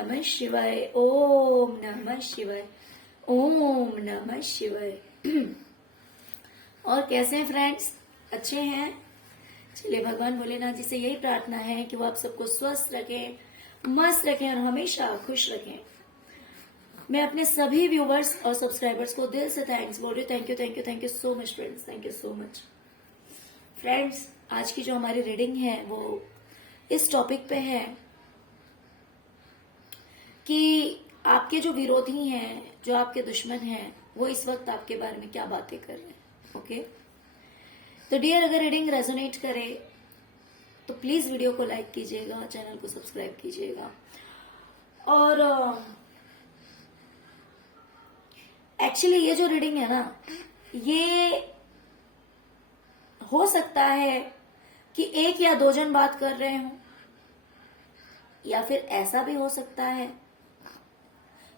नमः शिवाय, ओम नमः शिवाय, ओम नमः शिवाय। और कैसे हैं फ्रेंड्स, अच्छे हैं? चलिए भगवान भोलेनाथ जी से यही प्रार्थना है कि वो आप सबको स्वस्थ रखें, मस्त रखें और हमेशा खुश रखें। मैं अपने सभी व्यूवर्स और सब्सक्राइबर्स को दिल से थैंक्स बोल रही हूँ। Thank you thank you thank you so much friends, thank you so much friends. आज की जो हमारी रीडिंग है वो इस टॉपिक पे है कि आपके जो विरोधी हैं, जो आपके दुश्मन हैं, वो इस वक्त आपके बारे में क्या बातें कर रहे हैं। ओके, तो डियर, अगर रीडिंग रेजोनेट करे तो प्लीज वीडियो को लाइक कीजिएगा, चैनल को सब्सक्राइब कीजिएगा। और एक्चुअली ये जो रीडिंग है ना, ये हो सकता है कि एक या दो जन बात कर रहे हों, या फिर ऐसा भी हो सकता है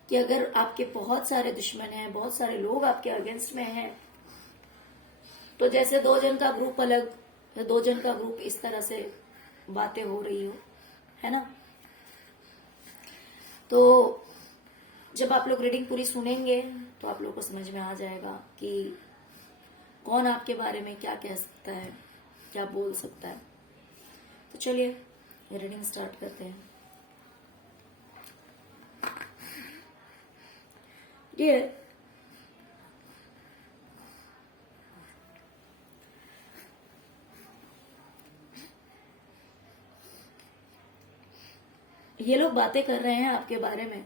कि अगर आपके बहुत सारे दुश्मन हैं, बहुत सारे लोग आपके अगेंस्ट में हैं, तो जैसे दो जन का ग्रुप अलग या दो जन का ग्रुप इस तरह से बातें हो रही हो, है ना। तो जब आप लोग रीडिंग पूरी सुनेंगे तो आप लोगों को समझ में आ जाएगा कि कौन आपके बारे में क्या कह सकता है, क्या बोल सकता है। तो चलिए रीडिंग स्टार्ट करते हैं। डियर, ये लोग बातें कर रहे हैं आपके बारे में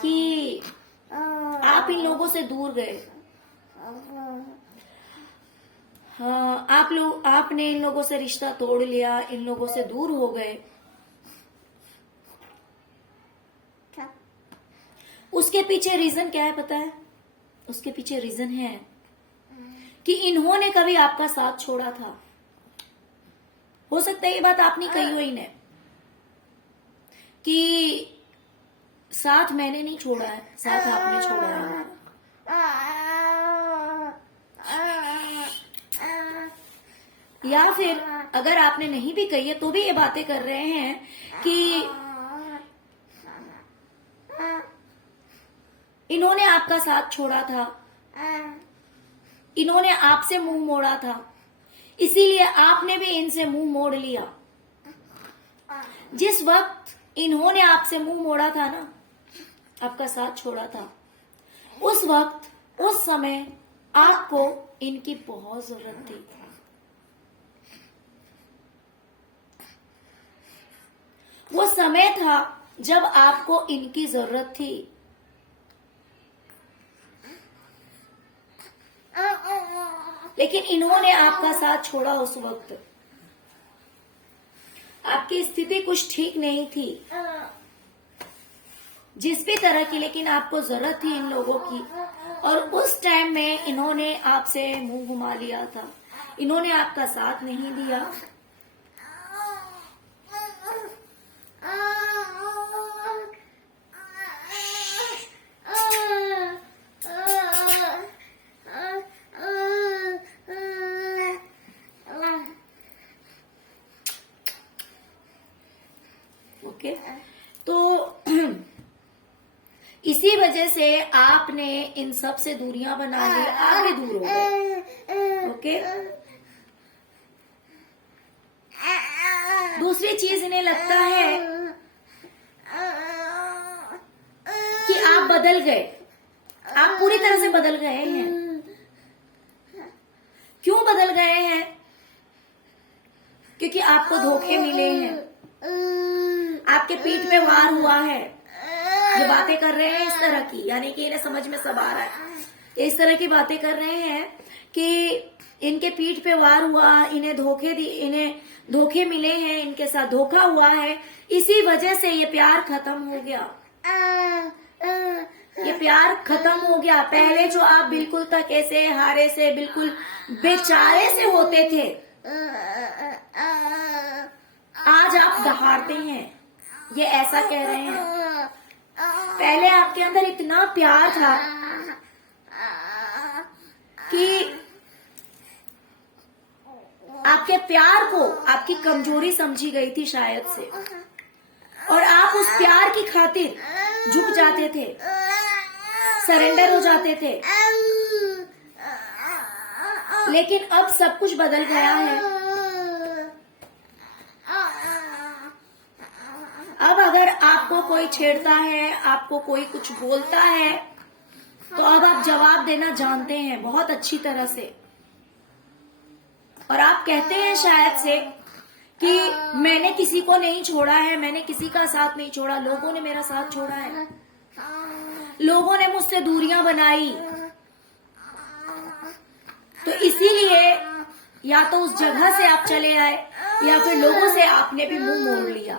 कि आप इन लोगों से दूर गए। हाँ, आपने इन लोगों से रिश्ता तोड़ लिया, इन लोगों से दूर हो गए। उसके पीछे रीजन क्या है पता है? उसके पीछे रीजन है कि इन्होंने कभी आपका साथ छोड़ा था। हो सकता है ये बात आपने कही हो इन्हें कि साथ मैंने नहीं छोड़ा है, साथ आपने छोड़ा है। या फिर अगर आपने नहीं भी कही है तो भी ये बातें कर रहे हैं कि इन्होंने आपका साथ छोड़ा था, इन्होंने आपसे मुंह मोड़ा था, इसीलिए आपने भी इनसे मुंह मोड़ लिया। जिस वक्त इन्होंने आपसे मुंह मोड़ा था ना, आपका साथ छोड़ा था, उस वक्त, उस समय आपको इनकी बहुत जरूरत थी। वो समय था जब आपको इनकी जरूरत थी। लेकिन इन्होंने आपका साथ छोड़ा। उस वक्त आपकी स्थिति कुछ ठीक नहीं थी, जिस भी तरह की, लेकिन आपको जरूरत थी इन लोगों की। और उस टाइम में इन्होंने आपसे मुंह घुमा लिया था, इन्होंने आपका साथ नहीं दिया। ओके, तो इसी वजह से आपने इन सब से दूरियां बना ली, आप भी दूर हो गए। ओके, दूसरी चीज, इन्हें लगता है कि आप बदल गए, आप पूरी तरह से बदल गए हैं। क्यों बदल गए हैं? क्योंकि आपको धोखे मिले हैं, आपके पीठ पे वार हुआ है। ये बातें कर रहे हैं इस तरह की, यानी कि इन्हें समझ में सब आ रहा है। इस तरह की बातें कर रहे हैं कि इनके पीठ पे वार हुआ, इन्हें धोखे मिले हैं, इनके साथ धोखा हुआ है, इसी वजह से ये प्यार खत्म हो गया। ये प्यार खत्म हो गया। पहले जो आप बिल्कुल तक ऐसे हारे से, बिल्कुल बेचारे से होते थे, आज आप दहाड़ते हैं। ये ऐसा कह रहे हैं, पहले आपके अंदर इतना प्यार था कि आपके प्यार को आपकी कमजोरी समझी गई थी शायद से, और आप उस प्यार की खातिर झुक जाते थे, सरेंडर हो जाते थे। लेकिन अब सब कुछ बदल गया है। अब अगर आपको कोई छेड़ता है, आपको कोई कुछ बोलता है, तो अब आप जवाब देना जानते हैं बहुत अच्छी तरह से। और आप कहते हैं शायद से कि मैंने किसी को नहीं छोड़ा है, मैंने किसी का साथ नहीं छोड़ा, लोगों ने मेरा साथ छोड़ा है, लोगों ने मुझसे दूरियां बनाई। तो इसीलिए या तो उस जगह से आप चले आए, या फिर लोगों से आपने भी मुंह मोड़ लिया।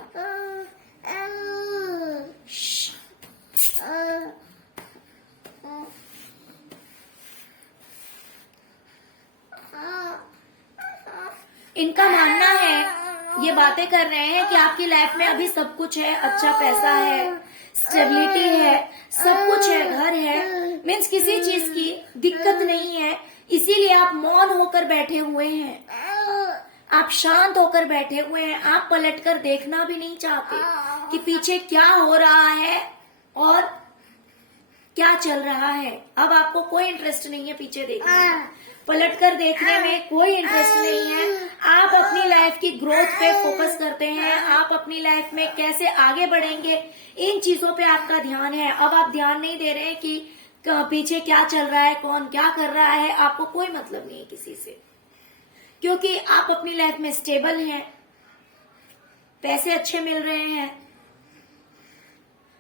इनका मानना है, ये बातें कर रहे हैं कि आपकी लाइफ में अभी सब कुछ है, अच्छा पैसा है, स्टेबिलिटी है, सब कुछ है, घर है, मीन्स किसी चीज की दिक्कत नहीं है। इसीलिए आप मौन होकर बैठे हुए हैं, आप शांत होकर बैठे हुए हैं। आप पलटकर देखना भी नहीं चाहते कि पीछे क्या हो रहा है और क्या चल रहा है। अब आपको कोई इंटरेस्ट नहीं है पीछे देखने में, पलटकर देखने में कोई इंटरेस्ट नहीं है। आप अपनी लाइफ की ग्रोथ पे फोकस करते हैं, आप अपनी लाइफ में कैसे आगे बढ़ेंगे, इन चीजों पे आपका ध्यान है। अब आप ध्यान नहीं दे रहे हैं कि पीछे क्या चल रहा है, कौन क्या कर रहा है, आपको कोई मतलब नहीं है किसी से, क्योंकि आप अपनी लाइफ में स्टेबल हैं, पैसे अच्छे मिल रहे हैं,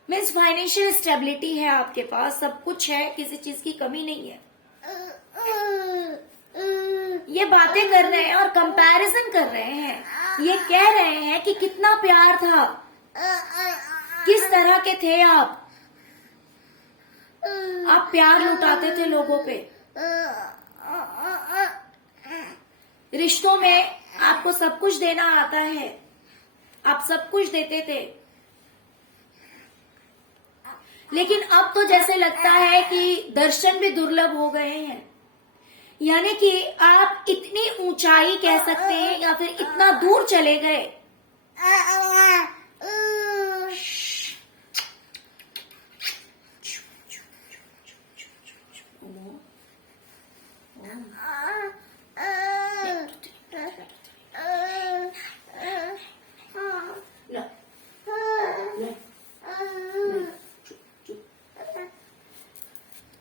मीन्स फाइनेंशियल स्टेबिलिटी है आपके पास, सब कुछ है, किसी चीज की कमी नहीं है। ये बातें कर रहे हैं और कंपैरिजन कर रहे हैं, ये कह रहे हैं कि कितना प्यार था, किस तरह के थे आप प्यार लुटाते थे लोगों पे। रिश्तों में आपको सब कुछ देना आता है, आप सब कुछ देते थे, लेकिन अब तो जैसे लगता है कि दर्शन भी दुर्लभ हो गए हैं। यानी कि आप इतनी ऊंचाई कह सकते हैं या फिर इतना दूर चले गए।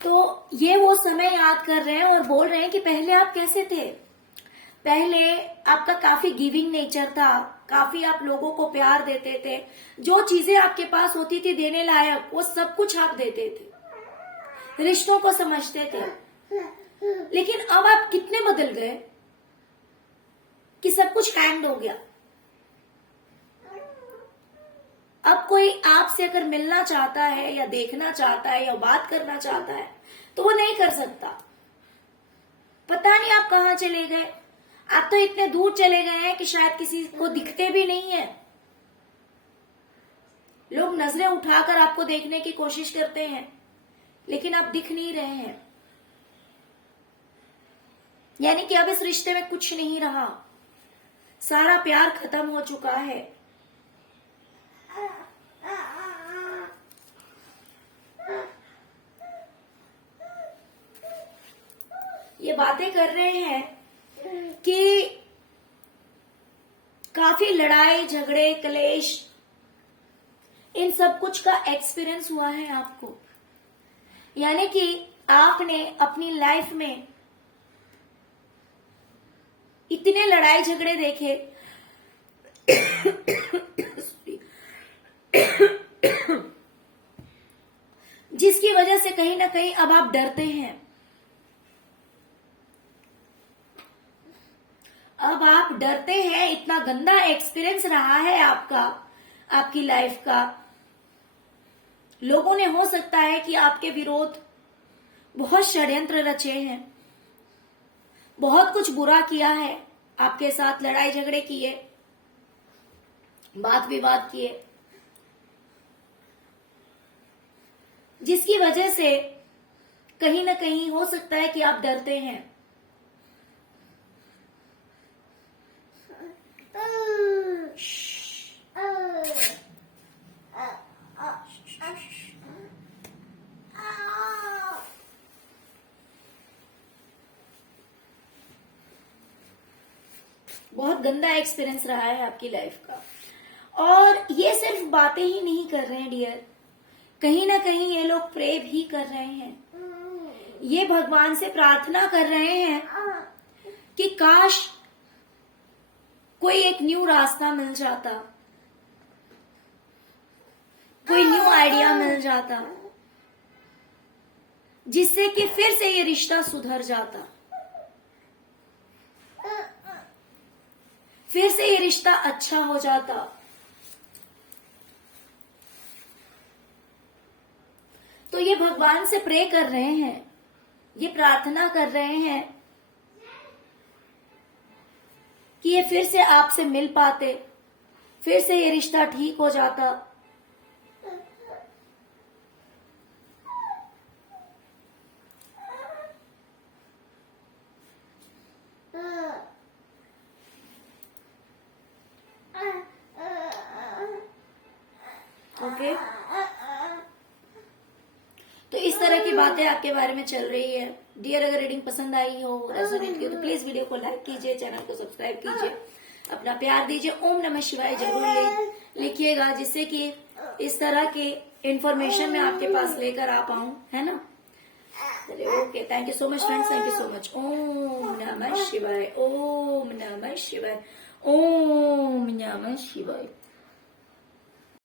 तो ये वो समय याद कर रहे हैं और बोल रहे हैं कि पहले आप कैसे थे। पहले आपका काफी गिविंग नेचर था, काफी आप लोगों को प्यार देते थे, जो चीजें आपके पास होती थी देने लायक वो सब कुछ आप देते थे, रिश्तों को समझते थे। लेकिन अब आप कितने बदल गए कि सब कुछ हैंड हो गया। अब कोई आपसे अगर मिलना चाहता है या देखना चाहता है या बात करना चाहता है तो वो नहीं कर सकता। पता नहीं आप कहाँ चले गए, आप तो इतने दूर चले गए हैं कि शायद किसी को दिखते भी नहीं है। लोग नजरें उठाकर आपको देखने की कोशिश करते हैं लेकिन आप दिख नहीं रहे हैं। यानी कि अब इस रिश्ते में कुछ नहीं रहा, सारा प्यार खत्म हो चुका है। ये बातें कर रहे हैं कि काफी लड़ाई झगड़े क्लेश इन सब कुछ का एक्सपीरियंस हुआ है आपको। यानी कि आपने अपनी लाइफ में इतने लड़ाई झगड़े देखे जिसकी वजह से कहीं ना कहीं अब आप डरते हैं। अब आप डरते हैं, इतना गंदा एक्सपीरियंस रहा है आपका, आपकी लाइफ का। लोगों ने हो सकता है कि आपके विरोध बहुत षड्यंत्र रचे हैं, बहुत कुछ बुरा किया है आपके साथ, लड़ाई झगड़े किए, वाद विवाद किए, जिसकी वजह से कहीं ना कहीं हो सकता है कि आप डरते हैं। बहुत गंदा एक्सपीरियंस रहा है आपकी लाइफ का। और ये सिर्फ बातें ही नहीं कर रहे हैं डियर, कहीं ना कहीं ये लोग प्रे भी कर रहे हैं, ये भगवान से प्रार्थना कर रहे हैं कि काश कोई एक न्यू रास्ता मिल जाता, कोई न्यू आइडिया मिल जाता, जिससे कि फिर से ये रिश्ता सुधर जाता, फिर से ये रिश्ता अच्छा हो जाता। तो ये भगवान से प्रे कर रहे हैं, ये प्रार्थना कर रहे हैं कि ये फिर से आपसे मिल पाते, फिर से ये रिश्ता ठीक हो जाता। ओके, तो इस तरह की बातें आपके बारे में चल रही है डियर। अगर रीडिंग पसंद आई हो, रेजोनेट की हो, तो प्लीज वीडियो को लाइक कीजिए, चैनल को सब्सक्राइब कीजिए, अपना प्यार दीजिए, ओम नमः शिवाय जरूर लिखिएगा, जिससे कि इस तरह के इंफॉर्मेशन मैं आपके पास लेकर आ पाऊं, है ना। चलिए, okay, thank you so much friends, thank you so much. Om नमः शिवाय, ओम नमः शिवाय, ओम नमः शिवाय।